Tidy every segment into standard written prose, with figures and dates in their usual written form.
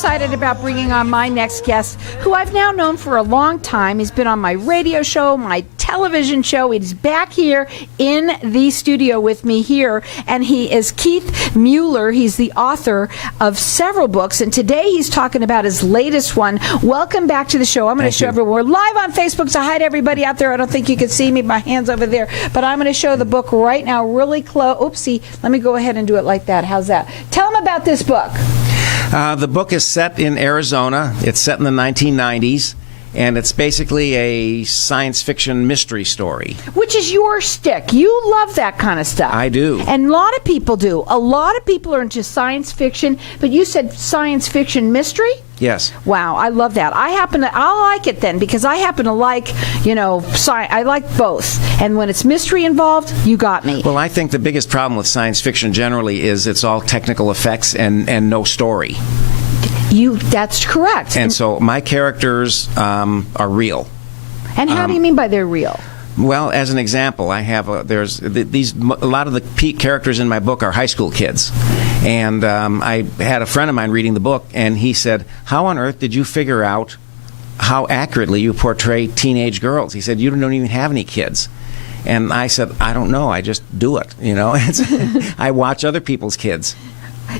excited about bringing on my next guest, who I've now known for a long time. He's been on my radio show, my television show. He's back here in the studio with me here, and he is Keith Mueller. He's the author of several books, and today he's talking about his latest one. Welcome back to the show. I'm going to show everyone. We're live on Facebook, so hi to everybody out there. I don't think you can see me. My hand's over there, but I'm going to show the book right now really close. Oopsie. Let me go ahead and do it like that. How's that? Tell them about this book. The book is set in Arizona. It's set in the 1990s, and it's basically a science fiction mystery story. Which is your stick. You love that kind of stuff. I do. And a lot of people do. A lot of people are into science fiction, but you said science fiction mystery? Yes. Wow, I love that. I'll like it then, because I happen to like, I like both. And when it's mystery involved, you got me. Well, I think the biggest problem with science fiction generally is it's all technical effects and no story. That's correct. And so my characters are real. And how do you mean by they're real? Well, as an example, I have a lot of the characters in my book are high school kids, and I had a friend of mine reading the book, and he said, "How on earth did you figure out how accurately you portray teenage girls?" He said, "You don't even have any kids." And I said, "I don't know. I just do it. I watch other people's kids."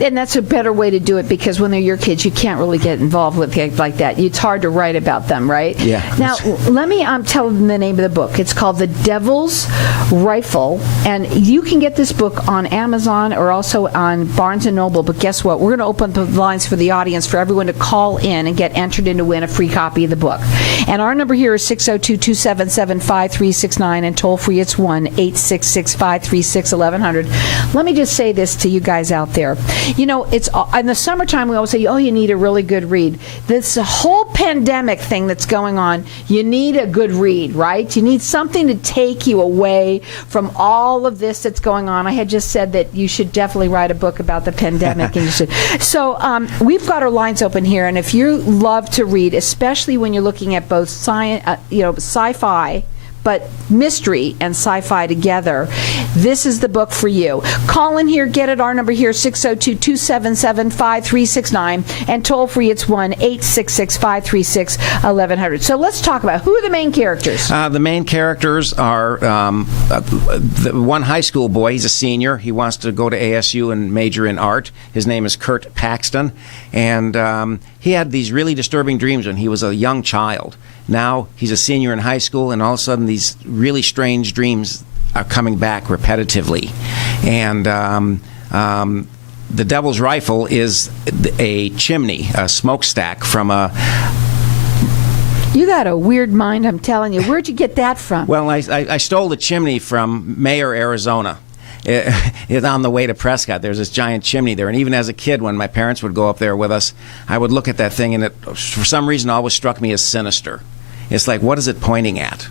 And that's a better way to do it, because when they're your kids, you can't really get involved with things like that. It's hard to write about them, right? Yeah. Now, let me tell them the name of the book. It's called The Devil's Rifle, and you can get this book on Amazon or also on Barnes & Noble. But guess what? We're going to open the lines for the audience for everyone to call in and get entered in to win a free copy of the book. And our number here is 602-277-5369, and toll-free it's 1-866-536-1100. Let me just say this to you guys out there. It's in the summertime, we always say, you need a really good read. This whole pandemic thing that's going on, you need a good read, right? You need something to take you away from all of this that's going on. I had just said that you should definitely write a book about the pandemic. So we've got our lines open here, and if you love to read, especially when you're looking at both science, sci-fi, but mystery and sci-fi together, this is the book for you. Call in here, get it. Our number here, 602-277-5369, and toll free it's 1-866-536-1100. So let's talk about who are the main characters. The main characters are the one high school boy. He's a senior. He wants to go to ASU and major in art. His name is Kurt Paxton, and he had these really disturbing dreams when he was a young child. Now he's a senior in high school, and all of a sudden these really strange dreams are coming back repetitively. And the Devil's Rifle is a chimney, a smokestack from a... You got a weird mind, I'm telling you. Where'd you get that from? Well, I stole the chimney from Mayer, Arizona. It's on the way to Prescott. There's this giant chimney there, and even as a kid, when my parents would go up there with us, I would look at that thing, and it, for some reason, always struck me as sinister. It's like, what is it pointing at?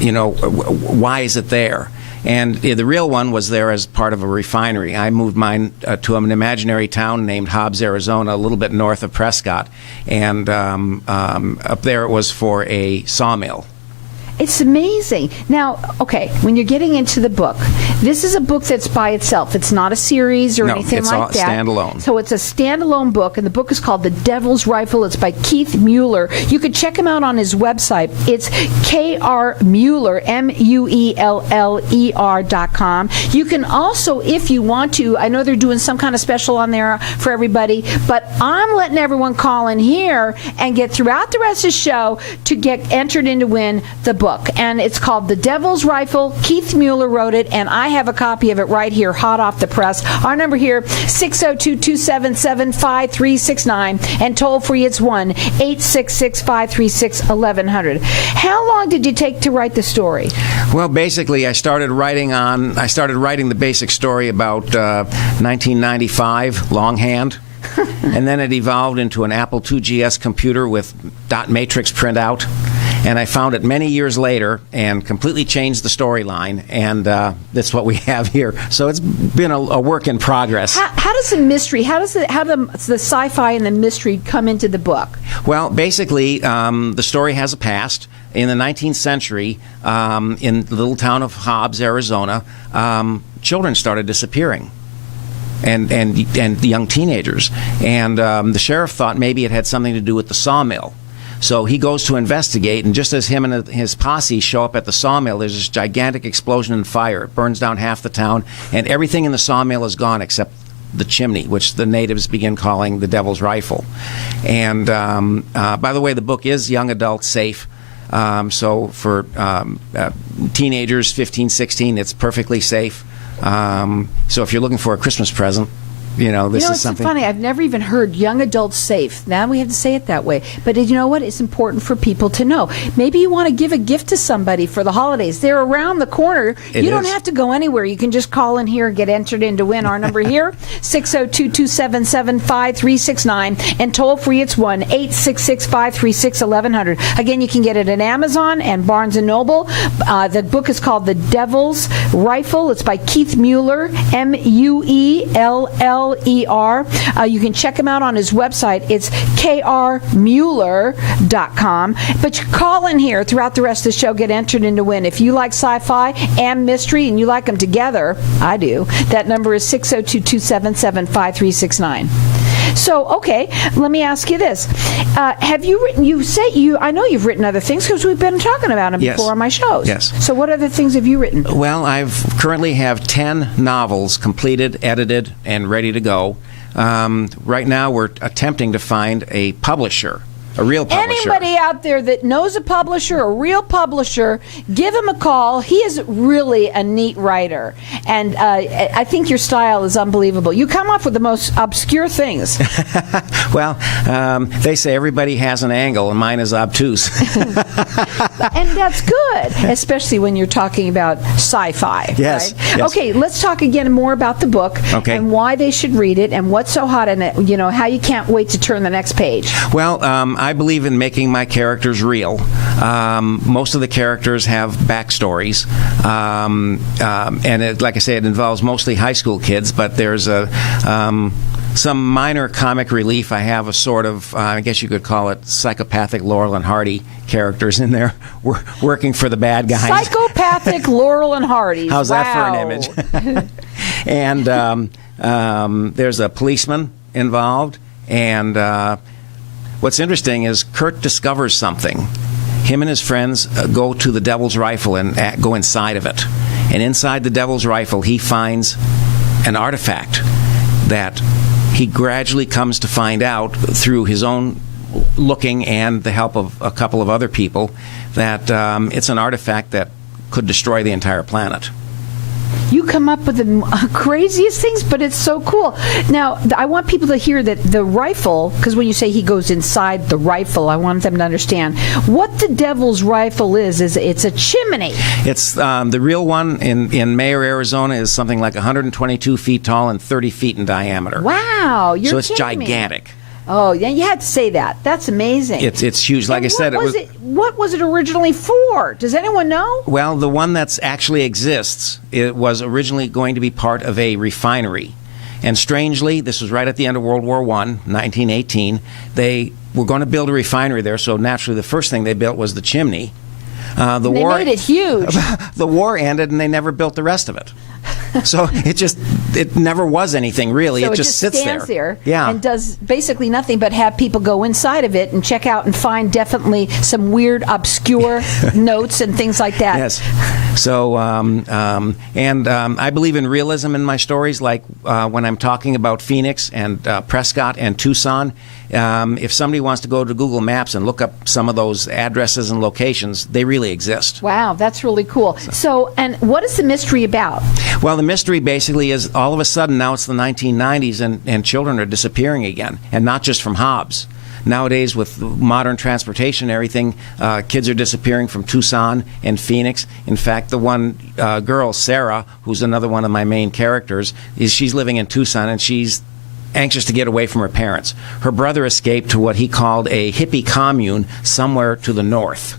Why is it there? And the real one was there as part of a refinery. I moved mine to an imaginary town named Hobbs, Arizona, a little bit north of Prescott, and up there it was for a sawmill. It's amazing. Now, okay, when you're getting into the book, this is a book that's by itself. It's not a series or anything like that. No, it's standalone. So it's a standalone book, and the book is called The Devil's Rifle. It's by Keith Mueller. You could check him out on his website. It's Mueller, MUELLER.com. You can also, if you want to, I know they're doing some kind of special on there for everybody, but I'm letting everyone call in here and get throughout the rest of the show to get entered in to win the book. And it's called The Devil's Rifle. Keith Mueller wrote it, and I have a copy of it right here, hot off the press. Our number here, 602-277-5369, and toll free it's 1-866-536-1100. How long did you take to write the story? Well, basically, I started writing the basic story about 1995, longhand. And then it evolved into an Apple II GS computer with dot matrix printout. And I found it many years later and completely changed the storyline. And that's what we have here. So it's been a work in progress. How does the mystery, how the sci-fi and the mystery come into the book? Well, basically, the story has a past. In the 19th century, in the little town of Hobbs, Arizona, children started disappearing. and the young teenagers. And the sheriff thought maybe it had something to do with the sawmill. So he goes to investigate, and just as him and his posse show up at the sawmill, there's this gigantic explosion and fire. It burns down half the town, and everything in the sawmill is gone except the chimney, which the natives begin calling the Devil's Rifle. And by the way, the book is young adult safe. So for teenagers, 15, 16, it's perfectly safe. So if you're looking for a Christmas present, this is something. It's funny. I've never even heard young adults safe. Now we have to say it that way. But you know what? It's important for people to know. Maybe you want to give a gift to somebody for the holidays. They're around the corner. You don't have to go anywhere. You can just call in here and get entered in to win. Our number here, 602-277-5369. And toll free, it's 1-866-536-1100. Again, you can get it at Amazon and Barnes & Noble. The book is called The Devil's Rifle. It's by Keith Mueller, Mueller. You can check him out on his website. It's krmueller.com. But you call in here throughout the rest of the show, get entered in to win. If you like sci-fi and mystery and you like them together, I do, that number is 602-277-5369. So, okay, let me ask you this. Have you written, I know you've written other things because we've been talking about them before on my shows. Yes. So what other things have you written? Well, currently have 10 novels completed, edited, and ready to go. Right now we're attempting to find a publisher. A real publisher. Anybody out there that knows a publisher, a real publisher, give him a call. He is really a neat writer. And I think your style is unbelievable. You come up with the most obscure things. Well, they say everybody has an angle, and mine is obtuse. And that's good, especially when you're talking about sci-fi. Yes, right? yes. Okay, let's talk again more about the book and why they should read it and what's so hot in it, how you can't wait to turn the next page. Well, I believe in making my characters real. Most of the characters have backstories, and like I say, it involves mostly high school kids, but there's some minor comic relief. I have a sort of, I guess you could call it psychopathic Laurel and Hardy characters in there working for the bad guys. Psychopathic Laurel and Hardy. How's that for an image? And there's a policeman involved, and what's interesting is Kurt discovers something. Him and his friends go to the Devil's Rifle and go inside of it. And inside the Devil's Rifle, he finds an artifact that he gradually comes to find out through his own looking and the help of a couple of other people that it's an artifact that could destroy the entire planet. You come up with the craziest things, but it's so cool. Now, I want people to hear that the rifle, because when you say he goes inside the rifle, I want them to understand what the Devil's Rifle is it's a chimney. It's the real one in Mayer, Arizona, is something like 122 feet tall and 30 feet in diameter. Wow, so it's gigantic. Oh, yeah, you had to say that. That's amazing. It's huge. Like I said, what was it originally for? Does anyone know? Well, the one that actually exists, it was originally going to be part of a refinery. And strangely, this was right at the end of World War I, 1918. They were going to build a refinery there, so naturally the first thing they built was the chimney. They made it huge. The war ended, and they never built the rest of it. So it never was anything really. So it just sits stands there yeah. and does basically nothing but have people go inside of it and check out and find definitely some weird, obscure notes and things like that. Yes. So, I believe in realism in my stories, like when I'm talking about Phoenix and Prescott and Tucson. If somebody wants to go to Google Maps and look up some of those addresses and locations, they really exist. Wow, that's really cool. So, and what is the mystery about? Well, the mystery basically is all of a sudden now it's the 1990s and children are disappearing again, and not just from Hobbs. Nowadays, with modern transportation and everything, kids are disappearing from Tucson and Phoenix. In fact, the one girl, Sarah, who's another one of my main characters, she's living in Tucson, and she's anxious to get away from her parents. Her brother escaped to what he called a hippie commune somewhere to the north,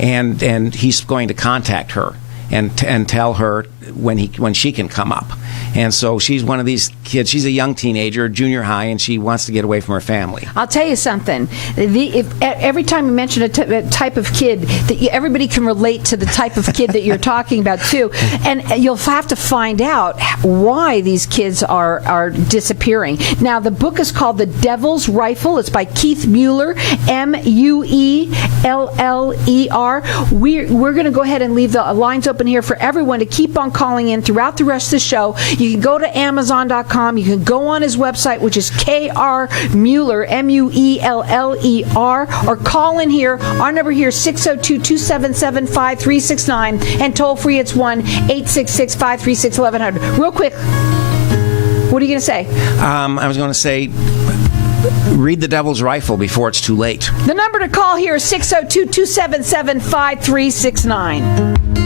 and he's going to contact her and tell her when she can come up. And so she's one of these kids. She's a young teenager, junior high, and she wants to get away from her family. I'll tell you something. Every time you mention a type of kid, everybody can relate to the type of kid that you're talking about too, and you'll have to find out why these kids are disappearing. Now, the book is called The Devil's Rifle. It's by Keith Mueller, Mueller. We're going to go ahead and leave the lines open here for everyone to keep on calling in throughout the rest of the show. You can go to Amazon.com. You can go on his website, which is K.R. Mueller, Mueller, or call in here. Our number here is 602-277-5369, and toll free it's 1-866-536-1100. Real quick, what are you going to say? I was going to say, read The Devil's Rifle before it's too late. The number to call here is 602-277-5369.